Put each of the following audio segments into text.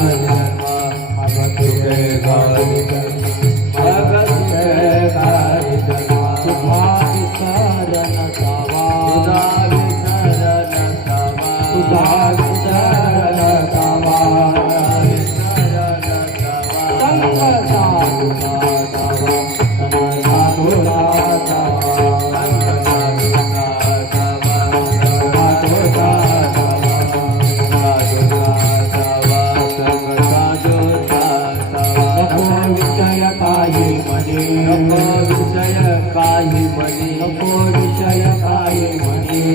जन्मा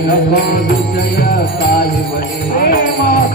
नको विषय काही म्हणे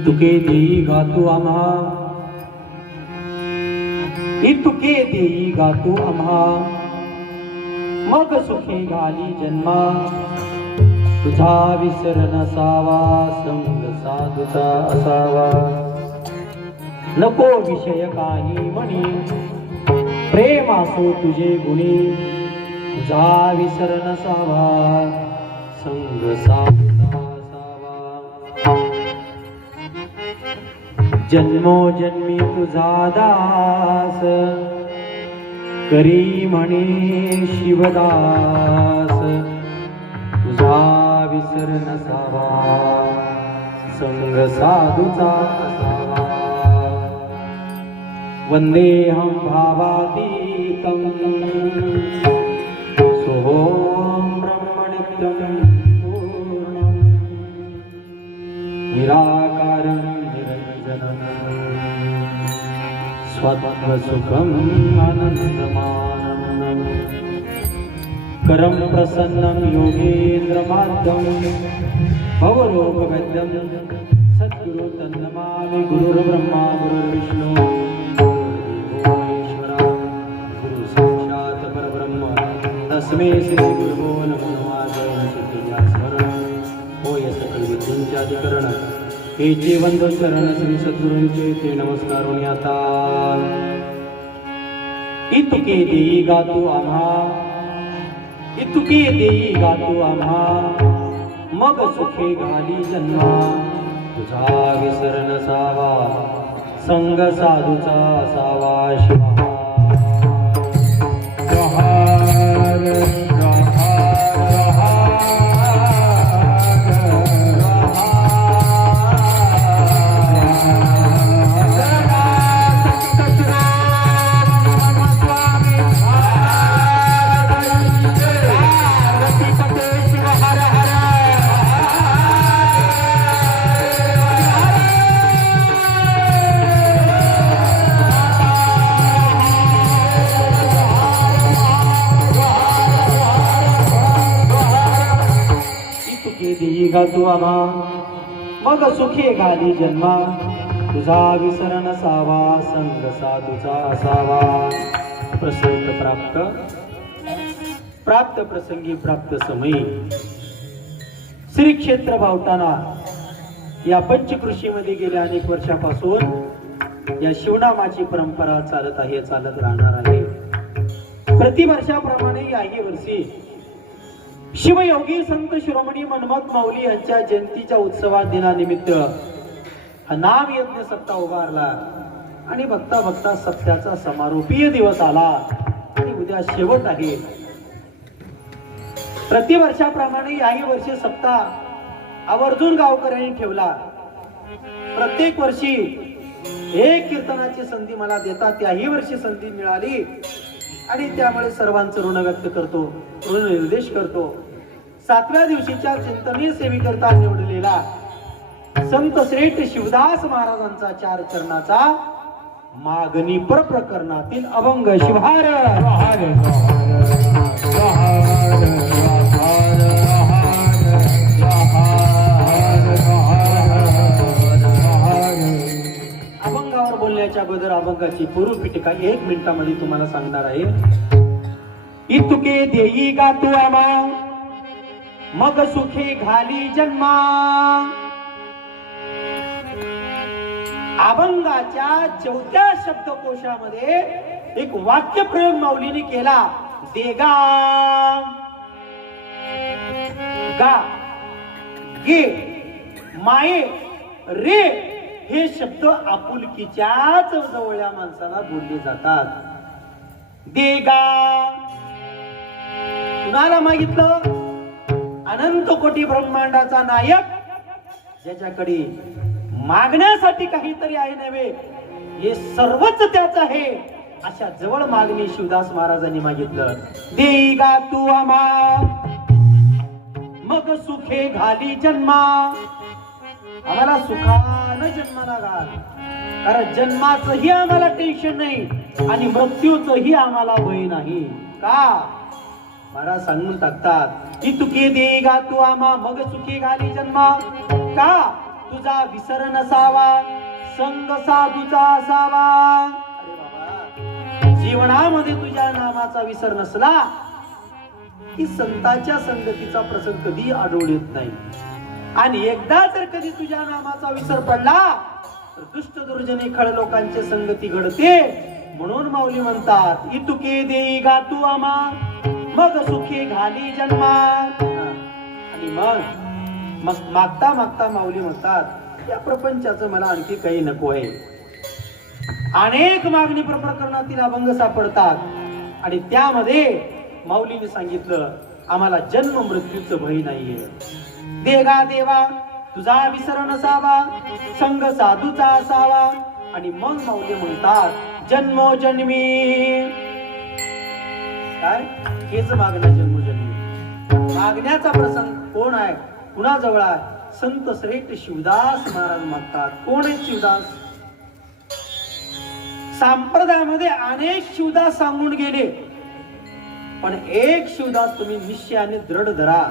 इतुके देई गातो आम्हा, इतुके देई गातो आम्हा, मग सुखी घाली जन्मा, तुझा विसर नसावा, संग साधूचा असावा, नको विषय काही म्हणी, प्रेम असो तुझे गुणी, तुझा विसर नसावा, संग साधूचा असावा, जन्मोजन्मी तुझा दास, करी म्हणे शिवदास, तुझा विसर नसावा, संग साधूचा असावा, वंदेहं भावातीतं सोऽहं ब्रह्मनित्यं पूर्णं निराकारं निरञ्जनं स्वत्वसुखम् आनन्दमानं करं प्रसन्नं योगेन्द्रमाद्यं भवरोगवैद्यं सद्गुरु तन्नमामि। गुरुर्ब्रह्मा गुरुर्विष्णु गुरुर्देवो महेश्वरा, गुरु साक्षात् परब्रह्म तस्मै श्री गुरुभ्यो नमो नमः। स्मरण होय सकल विद्यांचे अधिकरण, हे जीवंत चरण श्री सद्गुरूंचे ते नमस्कारून आता। इतुके देई गातो आम्हा, इतुके देई गातो आम्हा, मग सुखे घाली जन्मा, तुझा विसर नसावा, संग साधूचा असावा। शिवा गातो आम्हा, मग सुखी घाली जन्मा, तुझा विसर नसावा, संग साधूचा असावा। प्रसंग प्राप्त, प्राप्त प्रसंगी प्राप्त समयी श्री क्षेत्र भावताना या पंचकृषीमध्ये गेल्या अनेक वर्षापासून या शिवनामाची परंपरा चालत आहे, चालत राहणार आहे। प्रतिवर्षाप्रमाणे याही वर्षी शिवयोगी संत शिरोमणी मनमथ माऊली यांच्या जयंतीच्या उत्सवा दिनानिमित्त हा नाम यज्ञ सप्ताह उभारला आणि बघता बघता सप्त्याचा समारोपीय दिवस आला आणि उद्या शेवट आहे। प्रतिवर्षाप्रमाणे याही वर्षी सप्ताह आवर्जून गावकऱ्यांनी ठेवला। प्रत्येक वर्षी एक कीर्तनाची संधी मला देतात, त्याही वर्षी संधी मिळाली आणि त्यामुळे सर्वांचं ऋण व्यक्त करतो, ऋण निर्देश करतो। 7व्या दिवशीच्या चिंतनीय सेवेकरता निवडलेला संत श्रेष्ठ शिवदास महाराजांचा 4 चरणाचा मागणी पर प्रकरणातील अभंग शिवहार। अभंगावर बोलण्याच्या अगोदर अभंगाची पूर्व पीठिका 1 मिनिटामध्ये तुम्हाला सांगणार आहे। इतुके देई गातो आम्हा, मग सुखे घाली जन्मा। अभंगाच्या 4थ्या शब्दकोशामध्ये एक वाक्य प्रयोग माऊलीने केला। देगा गा गे माये रे हे शब्द आपुलकीच्याच जवळच्या माणसाला बोलले जातात। देगा कुणाला मागितलं? अनंत कोटी ब्रह्मांडाचा नायक, ज्याच्याकडे मागण्यासाठी काहीतरी आहे नव्हे, हे सर्वच त्याच आहे, अशा जवळ मागणी शिवदास महाराजांनी मागितलं। देई गातो आम्हा, मग सुखे घाली जन्मा। आम्हाला सुखानं जन्माला घाल, कारण जन्माचंही आम्हाला टेन्शन नाही आणि मृत्यूचंही आम्हाला भय नाही। का? महाराज सांगून टाकतात, इतुके देई गातो आम्हा, मग सुखे घाली जन्मा। का? तुझा विसर नसावा, संग साधूचा असावा. अरे बाबा, जीवनामध्ये तुझ्या नामाचा विसर नसला की संतांच्या संगतीचा प्रसंग कधी आढळून येत नाही. आणि एकदा जर कधी तुझ्या नामाचा विसर पडला तर दुष्ट दुर्जनी खळ लोकांची संगती घडते. म्हणून माऊली म्हणतात, इतुके देई गातू आमा, मग सुखी घाली जन्मा. आणि मग मागता मागता माऊली म्हणतात, या प्रपंचाचं मला आणखी काही नको आहे. अनेक मागणी प्रकरणातील अभंग सापडतात आणि त्यामध्ये माऊलीने सांगितलं, आम्हाला जन्म मृत्यूचं भय नाहीये. देगा देवा तुझा विसर नसावा, संग साधूचा असावा. आणि मग माऊली म्हणतात, जन्मोजन्मी काय हेच मागणं, जन्मोजन्मी मागण्याचा प्रसंग कोण आहे, कुणाजवळ आहे? संत श्रेष्ठ शिवदास महाराज मागतात. कोण आहे शिवदास? संप्रदायामध्ये अनेक शिवदास सांगून गेले, पण एक शिवदास तुम्ही निश्चयाने दृढ धरा.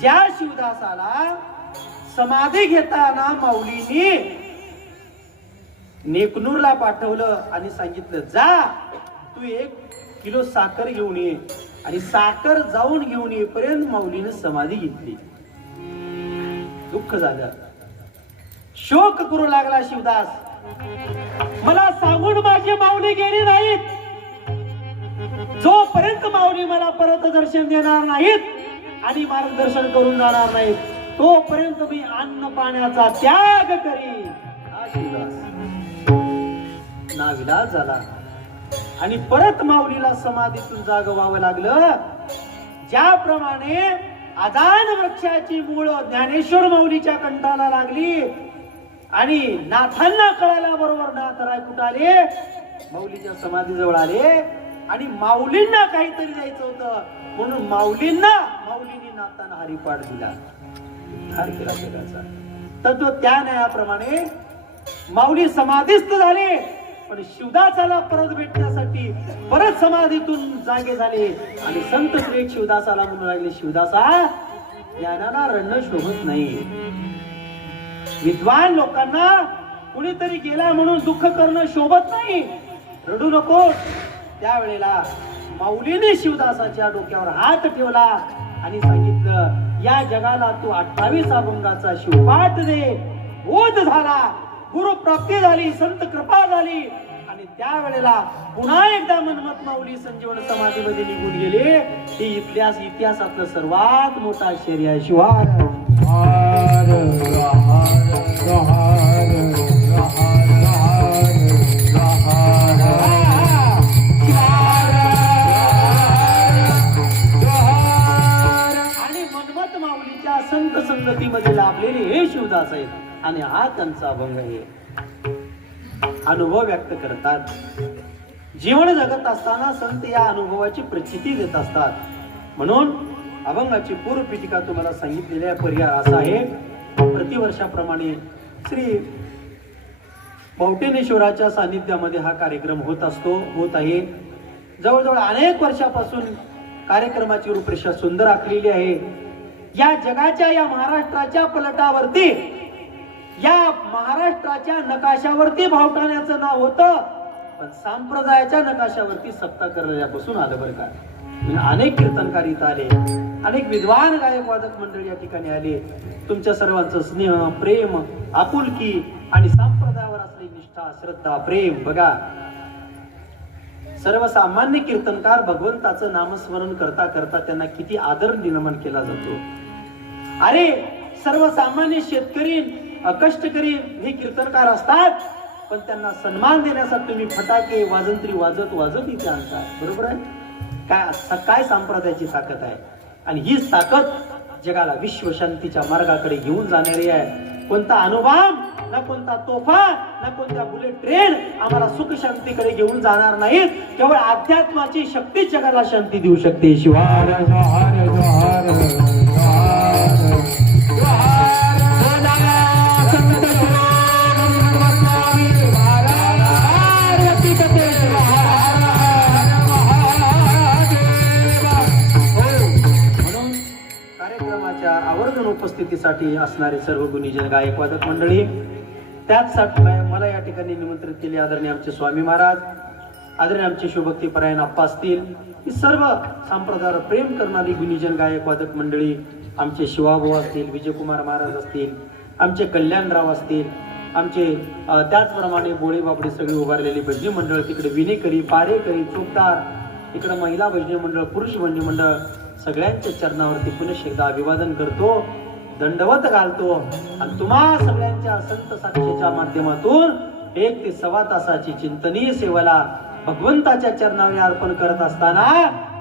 ज्या शिवदासाला समाधी घेताना माऊलीने नेकनूरला पाठवलं आणि सांगितलं, जा तू 1 किलो साखर घेऊन ये. आणि साखर जाऊन घेऊन येईपर्यंत माऊलीने समाधी घेतली. दुःख झालं, शोक करू लागला शिवदास. मला सांगून माझी माऊली गेली नाहीत, जोपर्यंत माऊली मला परत दर्शन देणार नाहीत आणि मार्गदर्शन करून जाणार नाहीत, तोपर्यंत मी अन्न पाण्याचा त्याग करीन. हा शिवदास नाविलाज झाला आणि परत माऊलीला समाधीतून जाग व्हावं लागलं. ज्याप्रमाणे अजान वृक्षाची मूळ ज्ञानेश्वर माऊलीच्या कंठाला लागली आणि नाथांना कळाल्या बरोबर नाथराय कुठं आले, माऊलीच्या समाधीजवळ आले. आणि माऊलींना काहीतरी द्यायचं होतं म्हणून माऊलींनी नाथांना हरिपाठ दिला, धार केला जगाचा. तत्व त्या न्यायाप्रमाणे माऊली समाधीस्थ झाले, पण शिवदासाला परत भेटण्यासाठी परत समाधीतून जागे झाले. आणि संत श्रेष्ठ शिवदासाला म्हणू लागले, शिवदासा ज्ञानाला रडणं शोभत नाही. विद्वान लोकांना कुणीतरी गेला म्हणून दुःख करणं शोभत नाही, रडू नको. त्यावेळेला माऊलीने शिवदासाच्या डोक्यावर हात ठेवला आणि सांगितलं, या जगाला तू 28 अभंगाचा शिवपाठ दे. बोध झाला, गुरु प्राप्ती झाली, संत कृपा झाली. आणि त्यावेळेला पुन्हा एकदा मनमत माऊली संजीवन समाधीमध्ये निघून गेले. हे इतिहासातलं सर्वात मोठं आश्चर्य आहे. शिवार संत संगतीमध्ये लाभलेले हे शिवदास आहेत आणि हा त्यांचा अभंग आहे. अनुभव व्यक्त करतात. जीवन जगत असताना संत या अनुभवाची प्रचिती देत असतात. म्हणून अभंगाची पूर्व पीठिका तुम्हाला सांगितलेल्या पर्याय असा आहे. प्रतिवर्षाप्रमाणे श्री पौटेनेश्वराच्या सानिध्यामध्ये हा कार्यक्रम होत आहे. जवळजवळ अनेक वर्षापासून कार्यक्रमाची रूपरेषा सुंदर आखलेली आहे. या जगाच्या, या महाराष्ट्राच्या पलटावरती, या महाराष्ट्राच्या नकाशावरती भावटाण्याचं नाव होतं, पण संप्रदायाच्या नकाशावरती सत्ता करण्यापासून आलं बरं का. अनेक कीर्तनकार इथं आले, अनेक विद्वान गायक वादक मंडळी या ठिकाणी आले. तुमच्या सर्वांचं स्नेह, प्रेम, आपुलकी आणि संप्रदायावर असलेली निष्ठा, श्रद्धा, प्रेम बघा. सर्वसामान्य कीर्तनकार भगवंताचं नामस्मरण करता करता त्यांना किती आदर निर्माण केला जातो. अरे सर्वसामान्य शेतकरी, कष्टकरी हे कीर्तनकार असतात, पण त्यांना सन्मान देण्यासाठी तुम्ही फटाके, वाजंत्री वाजत इथे आणता. बरोबर आहे? काय संप्रदायाची ताकद आहे. आणि ही ताकद जगाला विश्वशांतीच्या मार्गाकडे घेऊन जाणारी आहे. कोणता अनुभव ना कोणता तोफा ना कोणत्या बुलेट ट्रेन आम्हाला सुख शांतीकडे घेऊन जाणार नाहीत. केवळ अध्यात्माची शक्ती जगाला शांती देऊ शकते. शिवार कार्यक्रमाच्या आवर्जून उपस्थित उपस्थितीसाठी असणारे सर्व गुणीजन गायक वादक मंडळी, त्याचसाठी मला या ठिकाणी निमंत्रित केले आदरणीय आमचे स्वामी महाराज, आदरणीय आमचे शिवभक्ती परायण आप्पा असतील, ही सर्व संप्रदायावर प्रेम करणारी गुणीजन गायक वादक मंडळी, आमचे शिवाभाऊ असतील, विजयकुमार महाराज असतील, आमचे कल्याणराव असतील, आमचे त्याचप्रमाणे बोळे बापडे सगळी उभारलेली भजनी मंडळ, तिकडे विनेकरी, पारेकरी, चोपदार, इकडे महिला भजनी मंडळ, पुरुष भजनी मंडळ, सगळ्यांच्या चरणावरती पुनश्च एकदा अभिवादन करतो, दंडवत घालतो आणि तुम्हा सगळ्यांच्या संत साक्षीच्या माध्यमातून 1 ते सव्वा तासाची चिंतनीय सेवेला भगवंताच्या चरणावर अर्पण करत असताना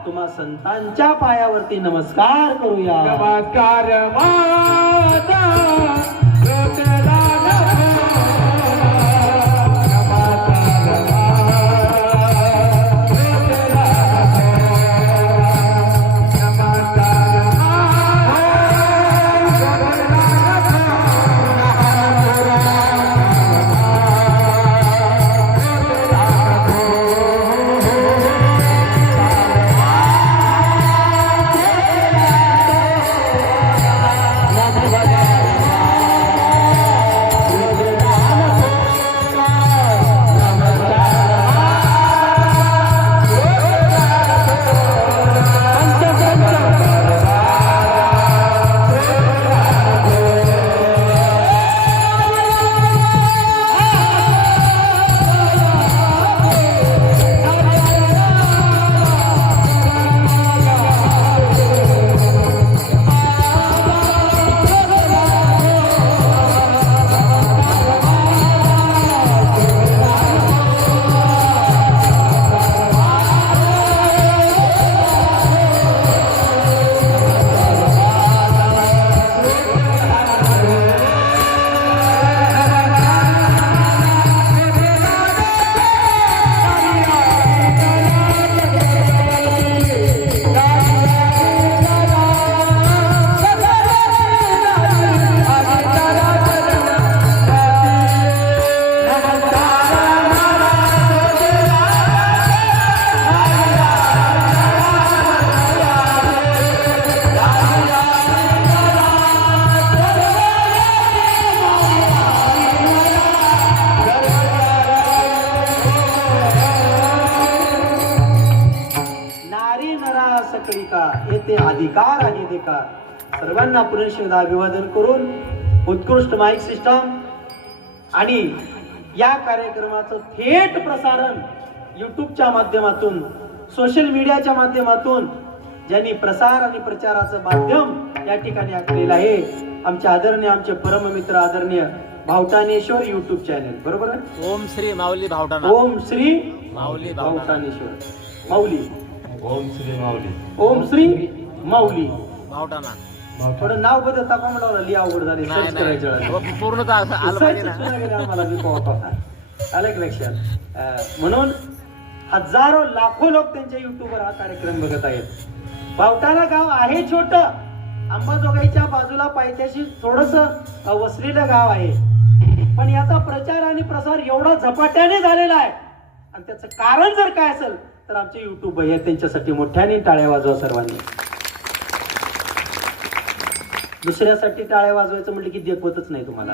तुम्हा संतांच्या पायावरती नमस्कार करूया. नमस्कार माता येथे अधिकार आहे देखा. सर्वांना पुनश्च एकदा अभिवादन करून उत्कृष्ट माईक सिस्टम आणि या कार्यक्रमाचं थेट प्रसारण युट्यूबच्या माध्यमातून, सोशल मीडियाच्या माध्यमातून ज्यांनी प्रसार आणि प्रचाराचं माध्यम या ठिकाणी आखलेलं आहे, आमचे आदरणीय, आमचे परममित्र आदरणीय भावटानेश्वर युट्यूब चॅनल, बरोबर आहे? ओम श्री माऊली भावटाना. ओम श्री माऊली भावटानेश्वर माऊली. ओम श्री माऊली. ओम श्री माऊली भावटाना. थोडं नाव बदलता का म्हणावं, लिहा अवघड झाले सर्च करायचं. पूर्ण आलं पाहिजे ना. मला मी आलं की लक्षात. म्हणून हजारो लाखो लोक त्यांच्या युट्यूबवर हा कार्यक्रम बघत आहेत. भावटाना गाव आहे छोट, अंबाजोगाईच्या बाजूला पायथ्याशी थोडस वसलेलं गाव आहे, पण याचा प्रचार आणि प्रसार एवढा झपाट्याने झालेला आहे. आणि त्याचं कारण जर काय असेल तर आमचे युट्यूब आहे, त्यांच्यासाठी मोठ्याने टाळ्या वाजवा सर्वांनी. दुसऱ्यासाठी टाळ्या वाजवायचं म्हटलं की देखवतच नाही तुम्हाला.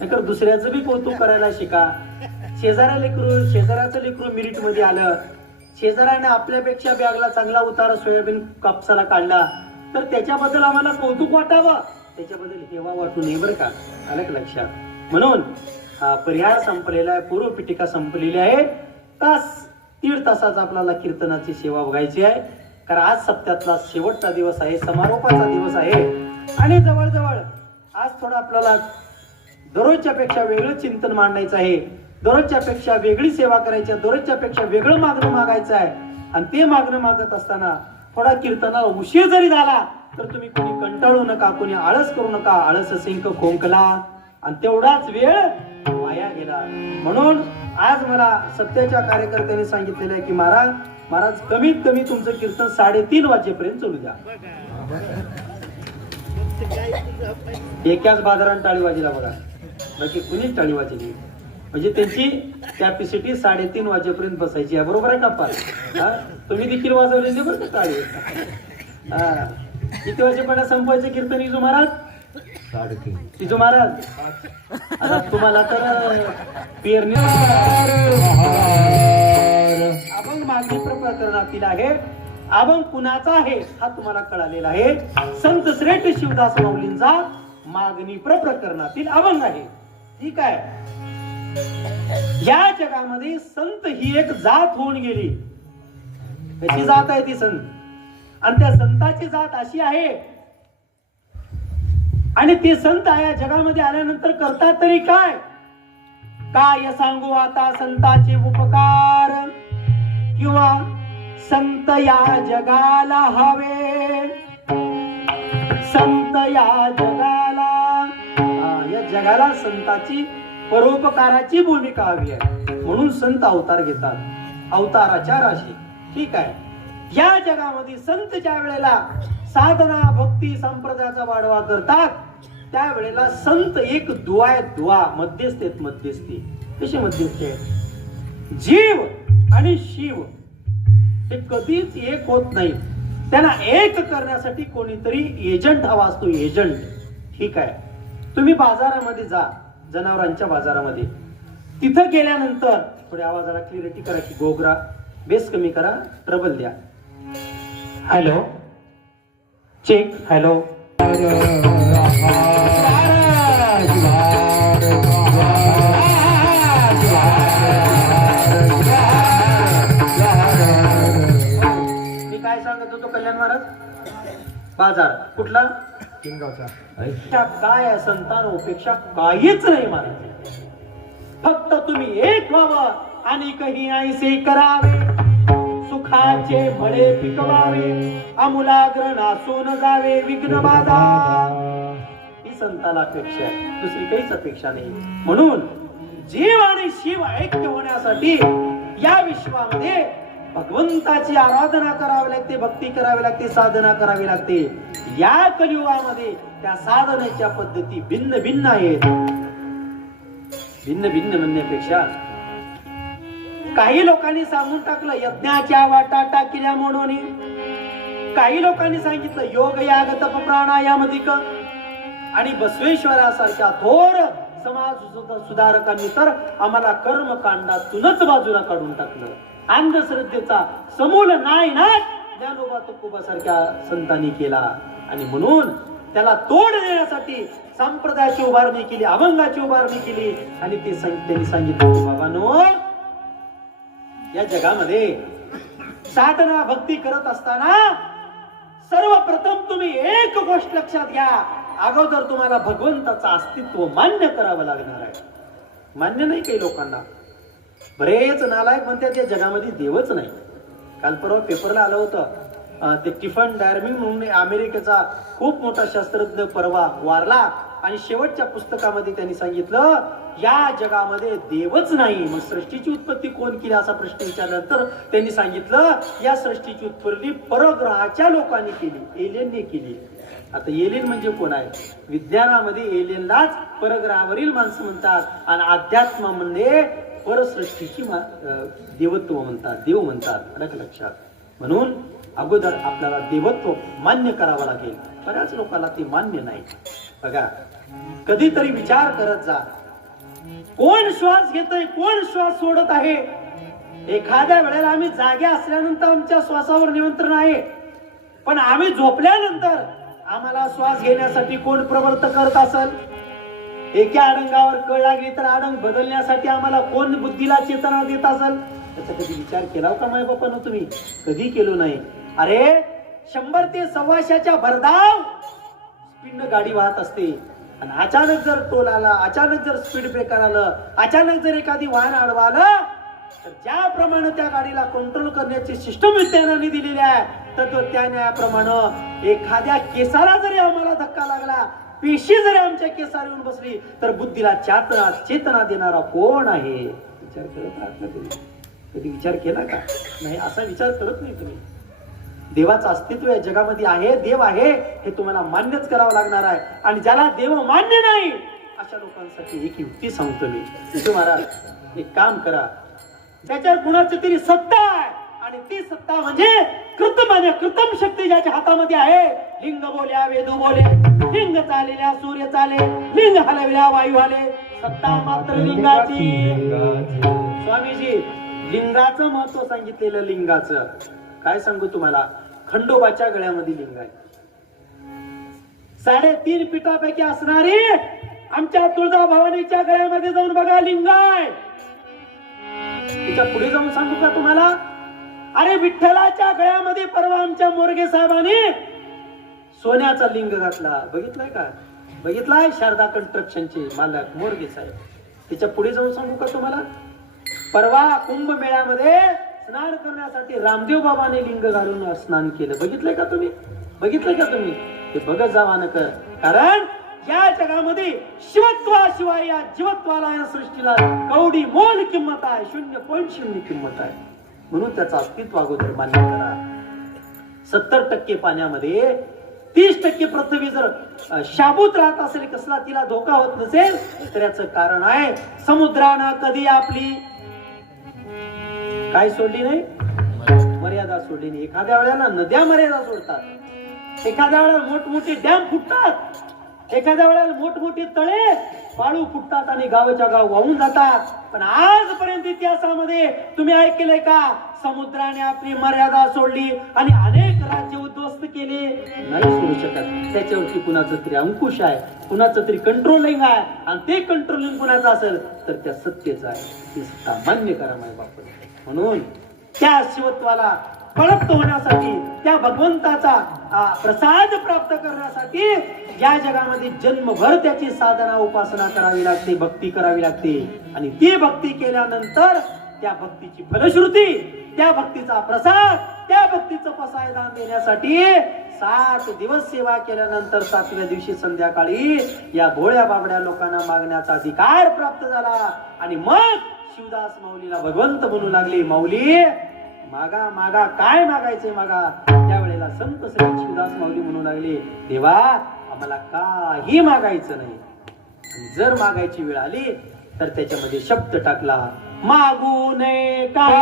नाहीतर दुसऱ्याचं बी कौतुक करायला शिका. शेजाऱ्याचं लेकरू मिरिट मध्ये आलं, शेजाऱ्याने आपल्यापेक्षा बॅगला चांगला उतारा सोयाबीन कापसाला काढला, तर त्याच्याबद्दल आम्हाला कौतुक वाटावं, त्याच्याबद्दल हेवा वाटू नये, बरं का? आलं का लक्षात? म्हणून हा परिहार संपलेला आहे, पूर्व पिटिका संपलेली आहे. दीड तासाचा आपल्याला कीर्तनाची सेवा बघायची आहे, कारण आज सप्त्यातला शेवटचा दिवस आहे, समारोपाचा दिवस आहे. आणि जवळजवळ आज थोडं आपल्याला दररोजच्या पेक्षा वेगळं चिंतन मांडायचं आहे, दररोजच्या पेक्षा वेगळी सेवा करायची आहे, दररोजच्या पेक्षा वेगळं मागणं मागायचं आहे. आणि ते मागणं मागत असताना थोडा कीर्तनाला उशीर जरी झाला तर तुम्ही कोणी कंटाळू नका, कोणी आळस करू नका. आळस सिंक खोंकला आणि तेवढाच वेळ वाया गेला. म्हणून आज मला सत्याच्या कार्यकर्त्यांनी सांगितलेलं आहे की महाराज कमीत कमी तुमचं कीर्तन 3:30 वाजेपर्यंत चालू द्या. एकाच बाजारात टाळी वाजेला बघा, बाकी कुणीच टाळी वाजली. म्हणजे त्यांची कॅपॅसिटी 3:30 वाजेपर्यंत बसायची आहे, बरोबर आहे का? तुम्ही देखील वाजवलेली बरं का टाळी. किती वाजेपर्यंत संपवायचे कीर्तन इजू महाराज? 3:30. इजू महाराज आता तुम्हाला तर पेरणी अभंग मागणी प्रकरणातील आहे. अभंग कुणाचा आहे हा तुम्हाला कळालेला आहे. संत श्रेष्ठ शिवदास माऊलींचा मागणी प्रकरणातील अभंग आहे. ठीक आहे. या जगामध्ये संत ही एक जात होऊन गेली. कशी जात आहे ती संत? आणि त्या संताची जात अशी आहे, आणि ते संत या जगामध्ये आल्यानंतर करतात तरी काय? काय सांगू आता संतांचे उपकार, किंवा संत या जगाला हवे, संत या जगाला, या जगाला संताची परोपकाराची भूमिका हवी आहे. म्हणून संत अवतार घेतात, अवताराच्या राशी. ठीक आहे. या जगामध्ये संत ज्या वेळेला साधना भक्ती संप्रदायाचा वाढवा करतात, त्यावेळेला संत एक दुआ आहे, दुआ मध्यस्थी आहेत. मध्यस्थी कशी मध्यस्थी आहे? जीव आणि शिव हे कधीच एक होत नाही. त्यांना एक करण्यासाठी कोणीतरी एजंट हवा असतो. एजंट. ठीक आहे. तुम्ही बाजारामध्ये जा, जनावरांच्या बाजारामध्ये. तिथं गेल्यानंतर थोड्या आवाजाला क्लिअरिटी करा, की गोगरा बेस कमी करा, ट्रबल द्या. Hello check. हॅलो मी काय सांगत होतो? कल्याण महाराज बाजार कुठला? किनगावचा. त्या काय संतांपेक्षा काहीच नाही महाराज. फक्त तुम्ही एक व्हावं आणि काही ऐसे करावे, सुखाचे मळे पिकवावे, आमूलाग्र नासून जावे विघ्न बाधा. ही संताला अपेक्षा आहे, दुसरी काहीच अपेक्षा नाही. म्हणून जीव आणि शिव ऐक्य होण्यासाठी या विश्वामध्ये भगवंताची आराधना करावी लागते, भक्ती करावी लागते, साधना करावी लागते. या कलियुगामध्ये त्या साधनेच्या पद्धती भिन्न भिन्न आहेत. भिन्न भिन्न म्हणण्यापेक्षा काही लोकांनी सांगून टाकलं यज्ञाच्या वाटा टाकल्या म्हणून, काही लोकांनी सांगितलं योग याग तप प्राणायामधिक, आणि बसवेश्वरासारख्या थोर समाज सुधारकांनी तर आम्हाला कर्मकांडातूनच बाजूला काढून टाकलं. अंधश्रद्धेचा समूल नायनाट ज्ञानोबा तुकोबा सारख्या संतांनी केला. आणि म्हणून त्याला तोड देण्यासाठी संप्रदायाची उभारणी केली, अभंगाची उभारणी केली. आणि ते त्यांनी सांगितलं की बाबांनो, या जगामध्ये साधना भक्ती करत असताना सर्वप्रथम तुम्ही एक गोष्ट लक्षात घ्या. अगोदर तुम्हाला भगवंताचं अस्तित्व मान्य करावं लागणार आहे. मान्य नाही काही लोकांना. बरेच नालायक म्हणतात या जगामध्ये देवच नाही. काल परवा पेपरला आलं होतं, ते टिफन डार्विन म्हणून अमेरिकेचा खूप मोठा शास्त्रज्ञ परवा वारला, आणि शेवटच्या पुस्तकामध्ये त्यांनी सांगितलं या जगामध्ये देवच नाही. मग सृष्टीची उत्पत्ती कोण केली असा प्रश्न विचारल्यानंतर त्यांनी सांगितलं या सृष्टीची उत्पत्ती परग्रहाच्या लोकांनी केली, एलियनने केली. आता एलियन म्हणजे कोण आहे? विज्ञानामध्ये एलियनलाच परग्रहावरील माणसं म्हणतात, आणि अध्यात्मामध्ये परसृष्टीची देवत्व म्हणतात, देव म्हणतात. लक्षात. म्हणून अगोदर आपल्याला देवत्व मान्य करावं लागेल. बऱ्याच लोकांना ते मान्य नाही. बघा, कधीतरी विचार करत जा, कोण श्वास घेतोय, कोण श्वास सोडत आहे. एखाद्या वेळेला आम्ही जागे असल्यानंतर आमच्या श्वासावर नियंत्रण आहे, पण आम्ही झोपल्यानंतर आम्हाला श्वास घेण्यासाठी कोण प्रवृत्त करत असेल? एका अडंगावर कळ लागली तर अडंग बदलण्यासाठी आम्हाला कोण बुद्धीला चेतना देत असेल? त्याचा कधी विचार केला का माय बापानं? तुम्ही कधी केलो नाही. अरे 100 ते 125च्या भरधाव स्पीड गाडी वाहत असते, आणि अचानक जर टोल आला, अचानक जर स्पीड ब्रेकर आलं, अचानक जर एखादी वाहन अडवालं, तर ज्याप्रमाणे त्या गाडीला कंट्रोल करण्याची सिस्टम विज्ञानाने दिलेली आहे, तर त्याप्रमाणे एखाद्या केसाला जरी आम्हाला धक्का लागला, पेशी जरी आमच्या केसावर येऊन बसली, तर बुद्धीला चेतना देणारा कोण आहे? विचार करत आहात ना तुम्ही? कधी विचार केला का? नाही, असा विचार करत नाही तुम्ही. देवाचं अस्तित्व या जगामध्ये आहे, देव आहे, हे तुम्हाला मान्यच करावं लागणार आहे. आणि ज्याला देव मान्य नाही अशा लोकांसाठी एक युक्ती सांगतो मी. तुझे महाराज एक काम करा, ज्याच्यावर कुणाची तरी सत्ता आहे, आणि ती सत्ता म्हणजे कृतम शक्ती ज्याच्या हातामध्ये आहे, लिंग बोल्या वेदू बोले, लिंग चालल्या सूर्य चाले, लिंग हलविल्या वायू हले, सत्ता मात्र लिंगाची. स्वामीजी लिंगाचं महत्व सांगितलेलं. लिंगाचं काय सांगू तुम्हाला, खंडोबाच्या गळ्यामध्ये लिंग आहे. 3.5 पिठापैकी असणारी आमच्या तुळजाभवानीच्या गळ्यामध्ये जाऊन बघा, लिंग आहे. तिच्या पुढे जाऊन सांगू का तुम्हाला, अरे विठ्ठलाच्या गळ्यामध्ये परवा आमच्या मोरगे साहेबांनी सोन्याचा लिंग घातला. बघितलाय का? बघितलाय? शारदा कन्स्ट्रक्शनचे मालक मोरगे साहेब. तिच्या पुढे जाऊन सांगू का तुम्हाला, परवा कुंभमेळ्यामध्ये स्नान करण्यासाठी रामदेव बाबाने लिंग घालून स्नान केलं. बघितलंय का तुम्ही? बघितलंय का तुम्ही? ते बघत जावा नका, कारण या जगामध्ये शिवत्वाशिवाय या जीवत्वाला, या सृष्टीला कवडी मोल किंमत आहे, 0.0 किंमत आहे. म्हणून त्याचं अस्तित्व अगोदर मान्य करा. 70% पाण्यामध्ये 30% पृथ्वी जर शाबूत राहत असेल, कसला तिला धोका होत नसेल, तर याचं कारण आहे समुद्रानं कधी आपली काय सोडली नाही, मर्यादा सोडली नाही. एखाद्या वेळेला नद्या मर्यादा सोडतात, एखाद्या वेळेला मोठमोठे डॅम फुटतात, एखाद्या वेळेला मोठमोठे तळे वाळू फुटतात आणि गावाच्या गाव वाहून जातात. पण आजपर्यंत इतिहासामध्ये तुम्ही ऐकलंय का, समुद्राने आपली मर्यादा सोडली आणि अनेक राज्य उद्ध्वस्त केले? नाही सोडू शकत. त्याच्यावरती कुणाचं तरी अंकुश आहे, कुणाचं तरी कंट्रोलिंग आहे, आणि ते कंट्रोलिंग कुणाचं असेल तर त्या सत्तेचं आहे. ती सत्ता मान्य करा माय बाप. म्हणून त्या शिवत्वाला प्राप्त होण्यासाठी, त्या भगवंताचा प्रसाद प्राप्त करण्यासाठी या जगामध्ये जन्मभर त्याची साधना उपासना करावी लागते, भक्ती करावी लागते. आणि ती भक्ती केल्यानंतर त्या भक्तीची फलश्रुती, त्या भक्तीचा प्रसाद, त्या भक्तीचं पसायदान देण्यासाठी 7 दिवस सेवा केल्यानंतर 7व्या दिवशी संध्याकाळी या भोळ्या बाबड्या लोकांना मागण्याचा अधिकार प्राप्त झाला. आणि मग शिवदास माऊलीला भगवंत म्हणू लागले, माऊली मागा मागा, काय मागायचंय मागा. त्यावेळेला संत श्री शिवदास माऊली म्हणू लागले, देवा आम्हाला काही मागायचं नाही. आणि जर मागायची वेळ आली तर त्याच्यामध्ये शब्द टाकला, मागू नये काही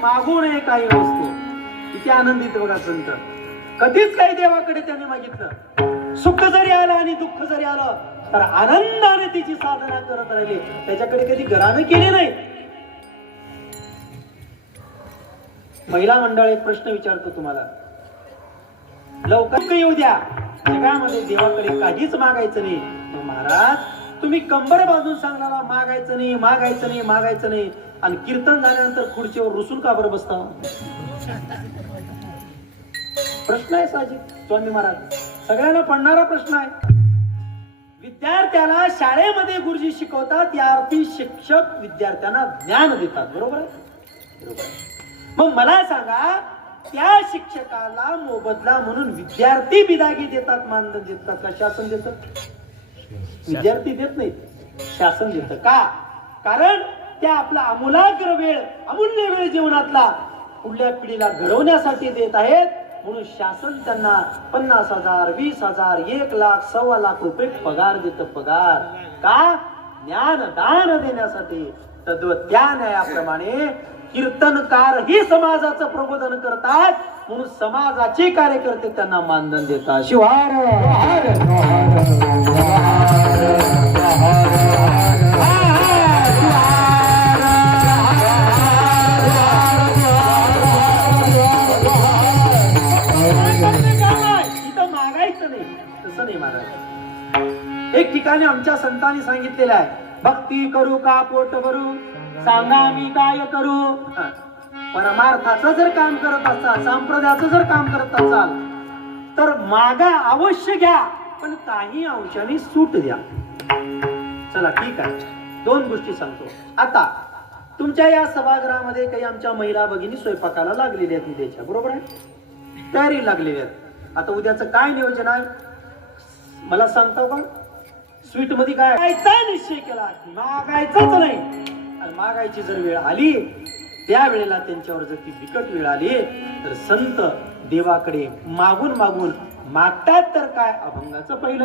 मागू नये काही वस्तू. किती आनंदित बघा संत. कधीच काही देवाकडे त्यांनी मागितलं. सुख जरी आलं आणि दुःख जरी आलं तर आनंदाने तिची साधना करत राहिले. त्याच्याकडे कधी घरानं केले नाही. महिला मंडळ एक प्रश्न विचारतो तुम्हाला, लवकर येऊ द्या, जगामध्ये देवाकडे काहीच मागायचं नाही. महाराज तुम्ही कंबर बांधून सांगणारा मागायचं नाही, मागायचं नाही, मागायचं नाही, आणि कीर्तन झाल्यानंतर खुर्चीवर रुसून का बरं बसता? प्रश्न आहे साहजिक. स्वामी महाराज सगळ्यांना पडणारा प्रश्न आहे. विद्यार्थ्याला शाळेमध्ये गुरुजी शिकवतात, या अर्थी शिक्षक विद्यार्थ्यांना ज्ञान देतात. बरोबर आहे? बरोबर आहे. मग मला सांगा, त्या शिक्षकाला मोबदला म्हणून विद्यार्थी बिदागी देतात, मानधन देतात का शासन देतं? विद्यार्थी देत नाहीत, शासन देतं. का? कारण त्या आपला अमूलाग्र वेळ, अमूल्य वेळ जीवनातला पुढल्या पिढीला घडवण्यासाठी देत आहेत. म्हणून शासन त्यांना 50,000, 20,000, 1,00,000, 1,25,000 रुपये पगार देतं. पगार का? ज्ञान दान देण्यासाठी. तद्वत त्या न्यायाप्रमाणे कीर्तनकार ही समाजाचं प्रबोधन करतात, म्हणून समाजाचे कार्यकर्ते त्यांना मानधन देतात. शिवार इथं मागायचं नाही, तसं नाही महाराज. एक ठिकाणी आमच्या संतांनी सांगितलेलं आहे, भक्ती करू का पोट भरू, सांगा मी काय करू. परमार्थाचं जर काम करत असाल, संप्रदायाचं जर काम करत असाल तर मागा अवश्य घ्या, पण काही अंशाने सूट द्या. चला ठीक आहे, दोन गोष्टी सांगतो. आता तुमच्या या सभागृहामध्ये काही आमच्या महिला भगिनी स्वयंपाकाला लागलेल्या आहेत उद्याच्या, बरोबर आहे, तयारी लागलेली आहेत. आता उद्याचं काय नियोजन आहे मला सांगता का? स्वीट मध्ये काय खायचा निश्चय केला, मागायचंच नाही. आणि मागायची जर वेळ आली, त्या वेळेला त्यांच्यावर जर ती बिकट वेळ आली तर संत देवाकडे मागून मागून मागतात तर काय, अभंगाचं पहिलं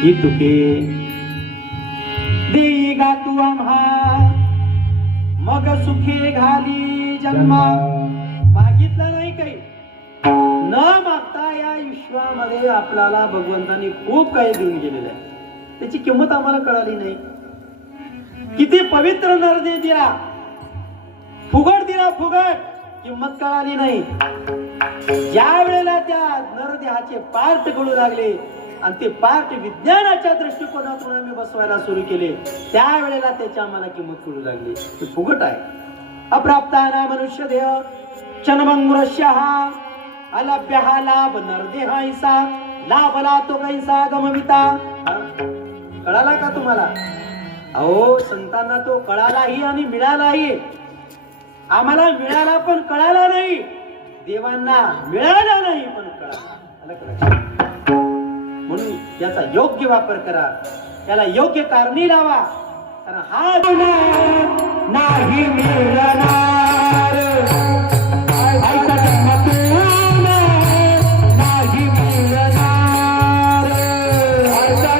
ही तुके देई गा तू आम्हा मग सुखे घाली जन्मा. मागितलं नाही काही, न मागता या विश्वामध्ये आपल्याला भगवंतांनी खूप काही देऊन गेलेलं आहे. त्याची किंमत आम्हाला कळाली नाही. किती पवित्र नरदे दिला, फुगट दिला, फुगट, किंमत कळाली नाही. ज्या वेळेला त्या नरदेहाचे पार्ट गळू लागले आणि ते पार्ट विज्ञानाच्या दृष्टिकोनातून आम्ही बसवायला सुरू केले, त्यावेळेला त्याची आम्हाला किंमत कळू लागली. ते फुगट आहे. अप्राप्ताना मनुष्य देह क्षणभंगुरस्य अलभ्य हा लाभ नरदेहाईसा लाभला तो कैसा गमविता. कळाला का तुम्हाला? अहो संतांना तो कळालाही आणि मिळालाही. आम्हाला मिळाला पण कळाला नाही, देवांना मिळाला नाही पण कळाला. आलं का लक्षात? म्हणून याचा योग्य वापर करा, त्याला योग्य कारणी लावा. कारण हा नाही मिळणार ऐसा जन्म तुला नाही मिळणार ऐसा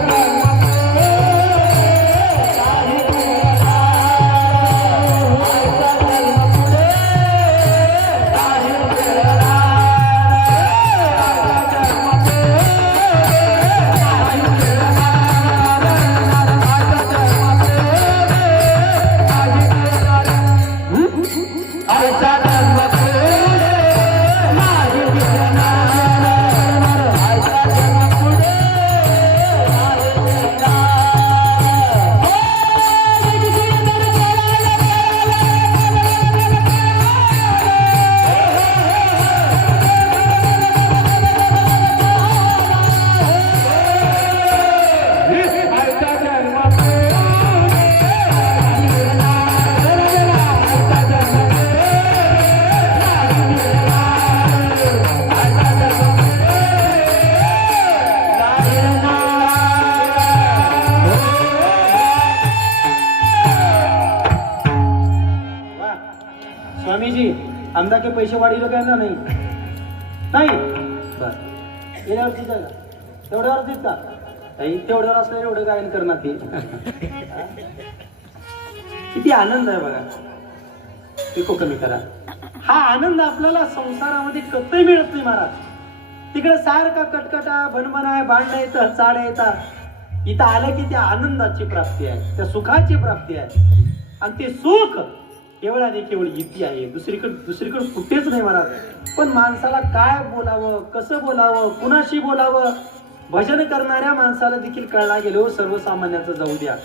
जन्म स्वामीजी आमदा के पैसे वाढीला काय ना नाही नाही बर येण्यावर ठीक आहे का? तेवढ्यावर देत का? तेवढ्यावर असलं एवढं गायन करणार ते. किती आनंद आहे बघा. पिको कमी करा. हा आनंद आपल्याला संसारामध्ये कतही मिळत नाही महाराज. तिकडे सारखा कटकटा भनभना भांडणं येतं चाड येतात. इथं आलं की त्या आनंदाची प्राप्ती आहे, त्या सुखाची प्राप्ती आहे. आणि ते सुख केवळ आणि केवळ इथे आहे, दुसरीकडे कुठेच नाही महाराज. पण माणसाला काय बोलावं, कसं बोलावं, कुणाशी बोलावं, भजन करणाऱ्या माणसाला देखील कळला गेलो. सर्वसामान्याचं जाऊ द्या.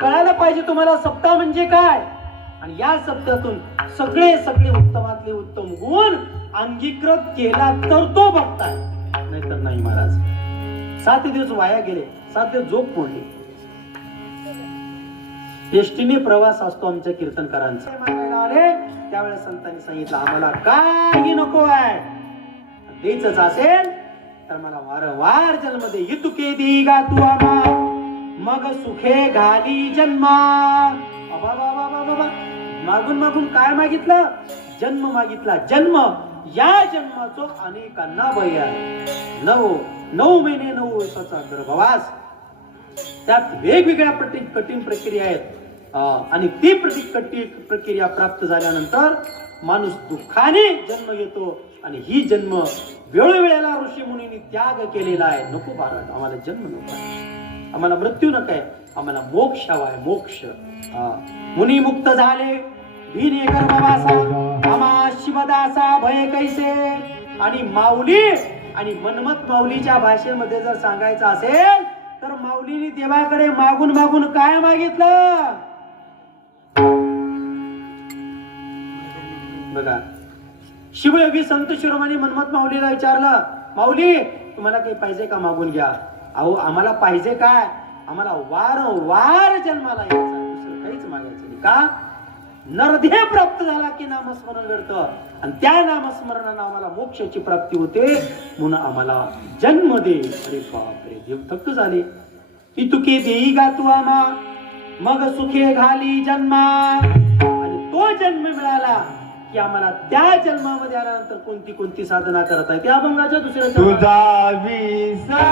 कळायला पाहिजे तुम्हाला सप्ताह म्हणजे काय. आणि या सप्ताहातून सगळे उत्तमातले उत्तम गुण अंगीकृत केला तर तो बघताय, नाहीतर नाही महाराज. 7 दिवस वाया गेले, 7 दिवस झोप मोडली. एसटीने प्रवास असतो आमच्या कीर्तनकारांचा. आले त्यावेळेस संतांनी सांगितलं आम्हाला काही नको आहे, द्यायचंच असेल तर मला वारंवार जन्म दे. इतुके दिगा तू आम्हा मग सुखे घाली जन्मा. मागून मागून काय मागितलं? जन्म मागितला. जन्म. या जन्माचो अनेकांना भय आहे. 9 महिने 9 वर्षाचा गर्भवास, त्यात वेगवेगळ्या कठीण प्रक्रिया आहेत. आणि ती कठीण प्रक्रिया प्राप्त झाल्यानंतर माणूस दुःखाने जन्म घेतो. आणि ही जन्म वेळोवेळेला ऋषी मुनींनी त्याग केलेला आहे. नको महाराज, आम्हाला जन्म नको, आम्हाला मृत्यू नकोय, आम्हाला मोक्ष हवाय, मोक्ष. मुनी मुक्त झाले भिने गर्भवासा आम्हा शिवदासा भय कैसे. आणि माऊली आणि मनमत माऊलीच्या भाषेमध्ये जर सांगायचं असेल तर माऊलीने देवाकडे मागून मागून काय मागितलं बघा. शिवयोगी संत शिरोमणी मनमत माऊलीला विचारलं, माऊली तुम्हाला काही पाहिजे का? मागून घ्या. अहो आम्हाला पाहिजे काय? आम्हाला वारंवार जन्माला यायचं, दुसरं काहीच मागायचं नाही. का? नरदेह प्राप्त झाला की नामस्मरण घडतं आणि त्या नामस्मरणानं आम्हाला मोक्षाची प्राप्ती होते. म्हणून आम्हाला जन्म दे. अरे बापरे, देव थक्क झाले. ती तुके देई गा तू आम्हा मग सुखे घाली जन्मा, आणि तो जन्म मिळाला की आम्हाला त्या जन्मामध्ये आल्यानंतर कोणती कोणती साधना करत आहे त्या अभंगाच्या दुसऱ्या चरणात. तुझा विसरणाचा